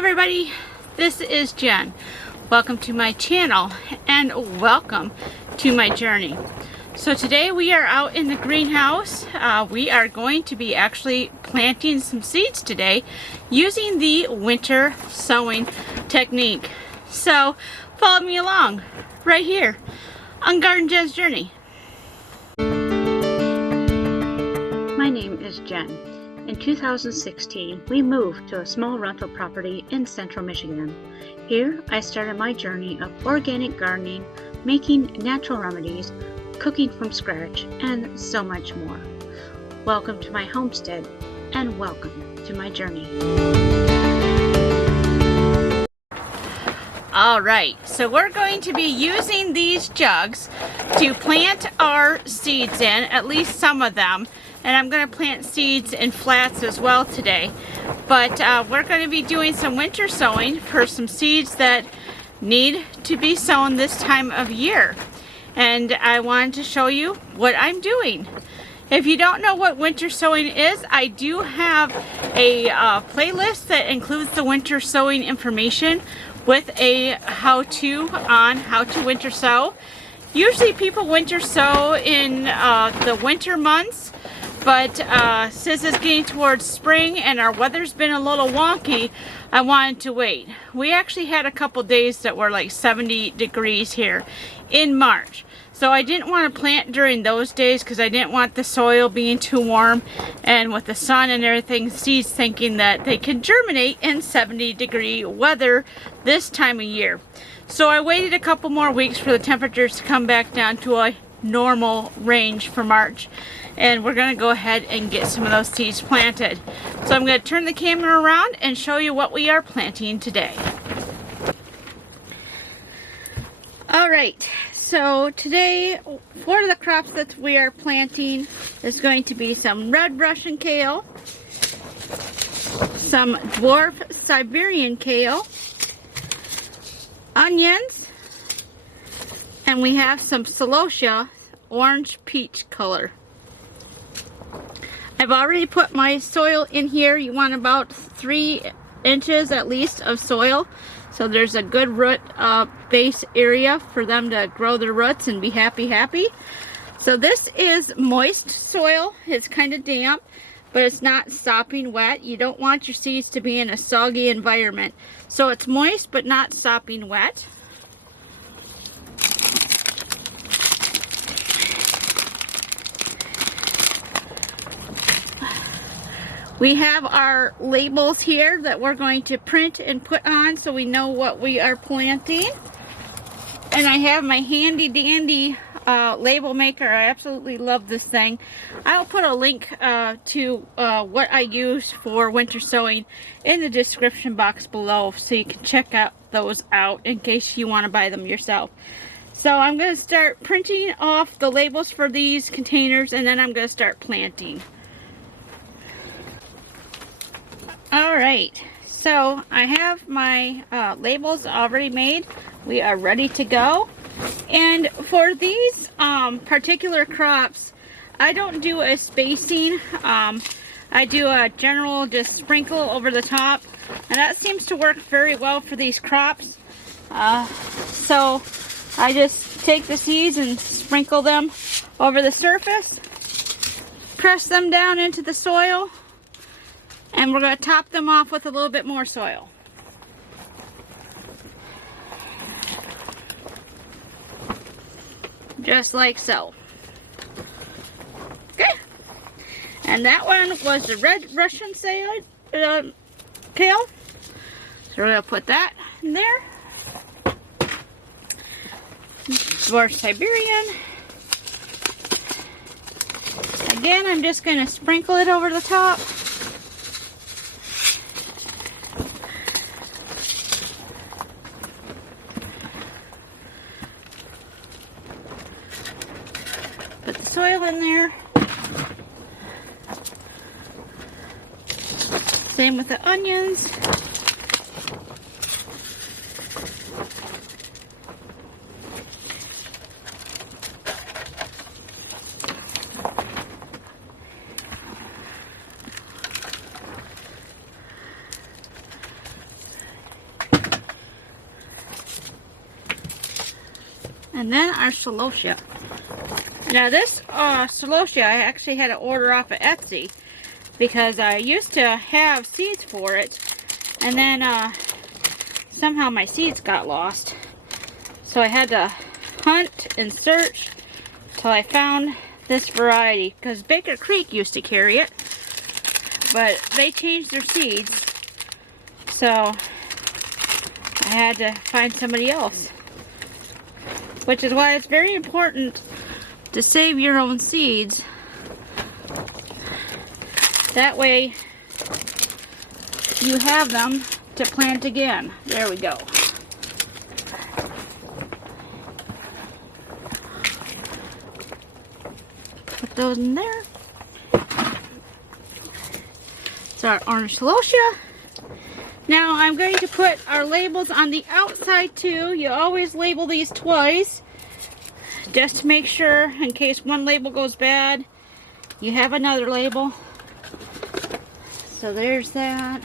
everybody, this is Jen. Welcome to my channel and welcome to my journey. So today we are out in the greenhouse. We are going to be actually planting some seeds today using the winter sowing technique. So follow me along right here on Garden Jen's Journey. My name is Jen. In 2016, we moved to a small rental property in central Michigan. Here, I started my journey of organic gardening, making natural remedies, cooking from scratch, and so much more. Welcome to my homestead, and welcome to my journey. Alright, so we're going to be using these jugs to plant our seeds in, at least some of them. And I'm going to plant seeds in flats as well today. But we're going to be doing some winter sowing for some seeds that need to be sown this time of year. And I wanted to show you what I'm doing. If you don't know what winter sowing is, I do have a playlist that includes the winter sowing information with a how-to on how to winter sow. Usually people winter sow in the winter months. But since it's getting towards spring and our weather's been a little wonky, I wanted to wait. We actually had a couple days that were like 70 degrees here in March. So I didn't want to plant during those days because I didn't want the soil being too warm, and with the sun and everything, seeds thinking that they can germinate in 70-degree weather this time of year. So I waited a couple more weeks for the temperatures to come back down to a normal range for March. And we're going to go ahead and get some of those seeds planted. So I'm going to turn the camera around and show you what we are planting today. Alright, so today one of the crops that we are planting is going to be some red Russian kale, some dwarf Siberian kale, onions, and we have some celosia, orange peach color. I've already put my soil in here. You want about 3 inches at least of soil, so there's a good root base area for them to grow their roots and be happy. So this is moist soil. It's kind of damp, but it's not sopping wet. You don't want your seeds to be in a soggy environment. So it's moist but not sopping wet. We have our labels here that we're going to print and put on so we know what we are planting. And I have my handy dandy label maker. I absolutely love this thing. I'll put a link to what I use for winter sowing in the description box below so you can check out those out in case you want to buy them yourself. So I'm going to start printing off the labels for these containers, and then I'm going to start planting. Alright, so I have my labels already made. We are ready to go. And for these particular crops, I don't do a spacing. I do a general just sprinkle over the top. And that seems to work very well for these crops. So I just take the seeds and sprinkle them over the surface. Press them down into the soil. And we're going to top them off with a little bit more soil. Just like so. Okay. And that one was the red Russian kale. So we're going to put that in there. Dwarf Siberian. Again, I'm just going to sprinkle it over the top. Put the soil in there. Same with the onions. And then our celosia. Now this celosia I actually had to order off of Etsy because I used to have seeds for it, and then somehow my seeds got lost. So I had to hunt and search till I found this variety, because Baker Creek used to carry it, but they changed their seeds, so I had to find somebody else. Which is why it's very important to save your own seeds. That way you have them to plant again. There we go. Put those in there. It's our orange celosia. Now I'm going to put our labels on the outside too. You always label these twice, just to make sure in case one label goes bad, you have another label. So there's that.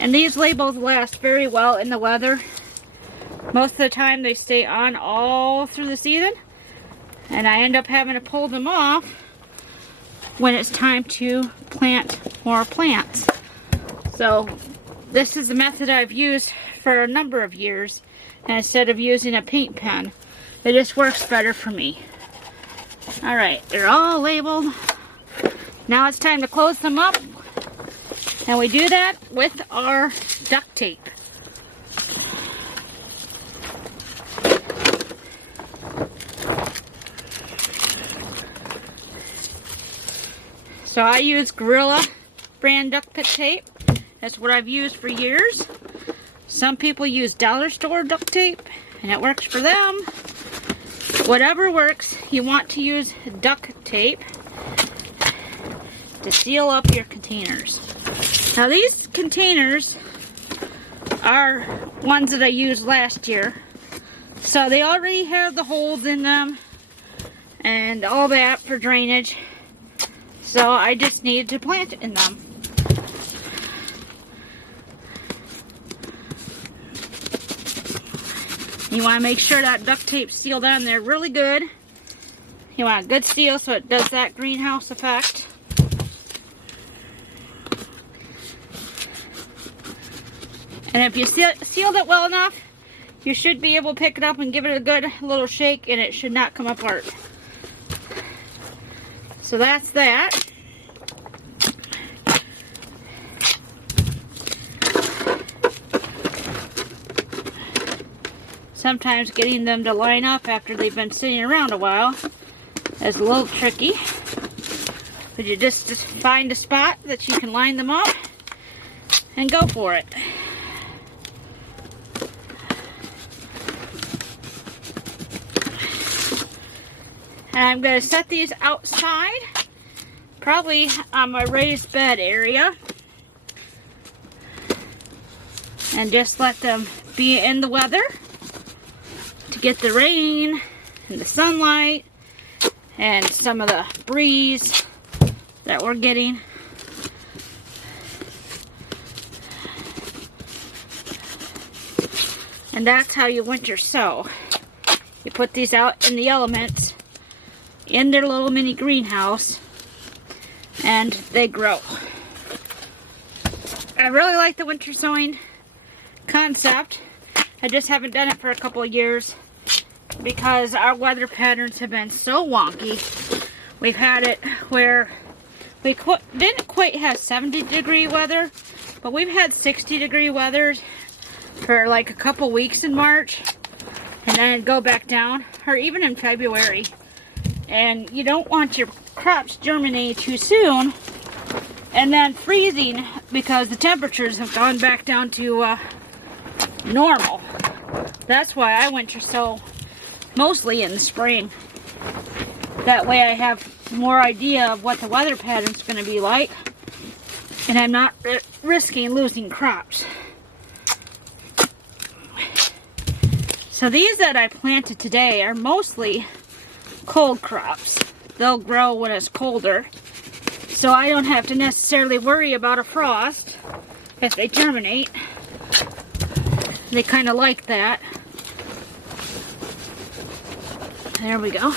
And these labels last very well in the weather. Most of the time they stay on all through the season, and I end up having to pull them off when it's time to plant more plants. So this is a method I've used for a number of years, and instead of using a paint pen, it just works better for me. Alright, they're all labeled. Now it's time to close them up, and we do that with our duct tape. So I use Gorilla brand duct tape. That's what I've used for years. Some people use dollar store duct tape, and it works for them. Whatever works, you want to use duct tape to seal up your containers. Now these containers are ones that I used last year. So they already have the holes in them and all that for drainage. So I just needed to plant in them. You want to make sure that duct tape's sealed on there really good. You want a good seal so it does that greenhouse effect. And if you sealed it well enough, you should be able to pick it up and give it a good little shake, and it should not come apart. So that's that. Sometimes getting them to line up after they've been sitting around a while is a little tricky. But you just find a spot that you can line them up and go for it. And I'm going to set these outside, probably on my raised bed area, and just let them be in the weather to get the rain and the sunlight and some of the breeze that we're getting. And that's how you winter sow. You put these out in the elements in their little mini greenhouse, and they grow. I really like the winter sowing concept. I just haven't done it for a couple of years because our weather patterns have been so wonky. We've had it where we didn't quite have 70-degree weather, but we've had 60-degree weather for like a couple weeks in March, and then it'd go back down, or even in February. And you don't want your crops germinating too soon and then freezing because the temperatures have gone back down to normal. That's why I winter sow mostly in the spring. That way I have more idea of what the weather pattern's going to be like, and I'm not risking losing crops. So these that I planted today are mostly cold crops. They'll grow when it's colder. so I don't have to necessarily worry about a frost if they germinate. They kind of like that. There we go.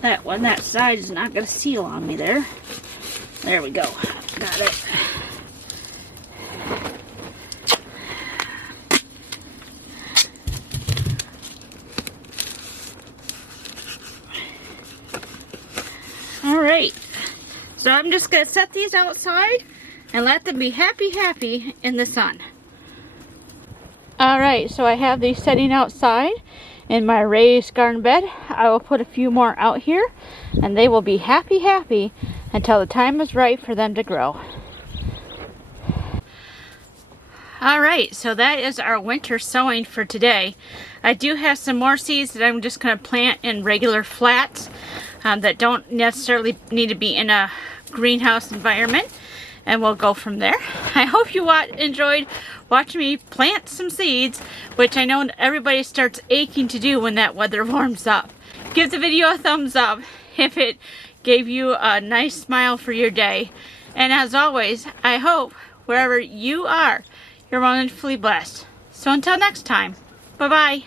That one, that side is not going to seal on me there. There we go. Got it. All right. So I'm just going to set these outside and let them be happy in the sun. All right, so I have these setting outside in my raised garden bed. I will put a few more out here and they will be happy until the time is right for them to grow. All right, so that is our winter sowing for today. I do have some more seeds that I'm just going to plant in regular flats that don't necessarily need to be in a greenhouse environment, and we'll go from there. I hope you enjoyed watching me plant some seeds, which I know everybody starts aching to do when that weather warms up. Give the video a thumbs up if it gave you a nice smile for your day. And as always, I hope wherever you are, you're wonderfully blessed. So until next time, bye-bye.